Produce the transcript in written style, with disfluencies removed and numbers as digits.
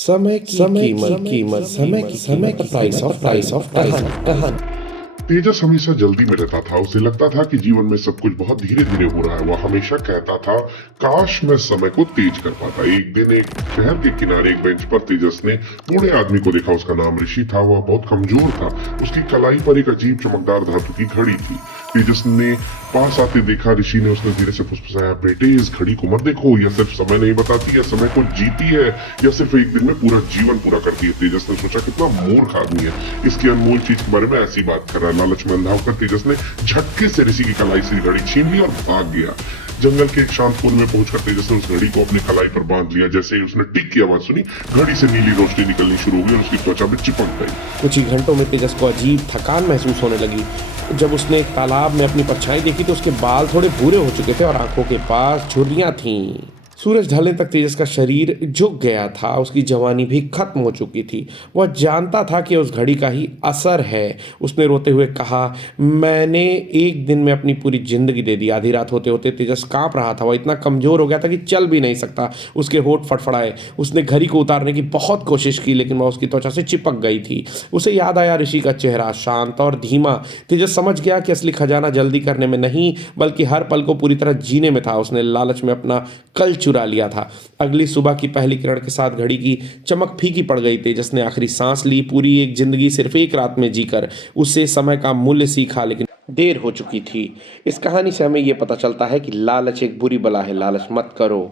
समय की कीमत प्राइस ऑफ टाइम कहानी। तेजस हमेशा जल्दी में रहता था। उसे लगता था कि जीवन में सब कुछ बहुत धीरे धीरे हो रहा है। वह हमेशा कहता था, काश मैं समय को तेज कर पाता। एक दिन एक शहर के किनारे एक बेंच पर तेजस ने बूढ़े आदमी को देखा। उसका नाम ऋषि था। वह बहुत कमजोर था। उसकी कलाई पर एक अजीब चमकदार धातु की घड़ी थी। तेजस ने पास आते देखा। ऋषि ने उसने धीरे से फुसफुसाया, बेटे इस घड़ी को मत देखो, यह सिर्फ समय नहीं बताती, यह समय को जीती है। यह सिर्फ एक दिन में पूरा जीवन पूरा करती है। तेजस ने सोचा, कितना मूर्ख आदमी है, इसकी अनमोल चीज के बारे में ऐसी बात कर रहा है। लालच में अंधा होकर तेजस ने झटके से ऋषि की कलाई से घड़ी छीन ली और भाग गया। जंगल के एक शांत कोने में पहुंचकर तेजस ने उस घड़ी को अपनी कलाई पर बांध लिया। जैसे ही उसने टिक की आवाज सुनी, घड़ी से नीली रोशनी निकलनी शुरू हो गई और उसकी त्वचा में चिपक गई। कुछ ही घंटों में तेजस को अजीब थकान महसूस होने लगी। जब उसने एक तालाब में अपनी परछाई देखी तो उसके बाल थोड़े भूरे हो चुके थे और आंखों के पास झुर्रियां थीं। सूरज ढलने तक तेजस का शरीर झुक गया था। उसकी जवानी भी खत्म हो चुकी थी। वह जानता था कि उस घड़ी का ही असर है। उसने रोते हुए कहा, मैंने एक दिन में अपनी पूरी जिंदगी दे दी। आधी रात होते होते तेजस कांप रहा था। वह इतना कमजोर हो गया था कि चल भी नहीं सकता। उसके होंठ फड़फड़ाए। उसने घड़ी को उतारने की बहुत कोशिश की, लेकिन वह उसकी त्वचा से चिपक गई थी। उसे याद आया ऋषि का चेहरा, शांत और धीमा। तेजस समझ गया कि असली खजाना जल्दी करने में नहीं, बल्कि हर पल को पूरी तरह जीने में था। उसने लालच में अपना कल चुरा लिया था। अगली सुबह की पहली किरण के साथ घड़ी की चमक फीकी पड़ गई। तेजस ने आखिरी सांस ली। पूरी एक जिंदगी सिर्फ एक रात में जीकर उससे समय का मूल्य सीखा, लेकिन देर हो चुकी थी। इस कहानी से हमें यह पता चलता है कि लालच एक बुरी बला है। लालच मत करो।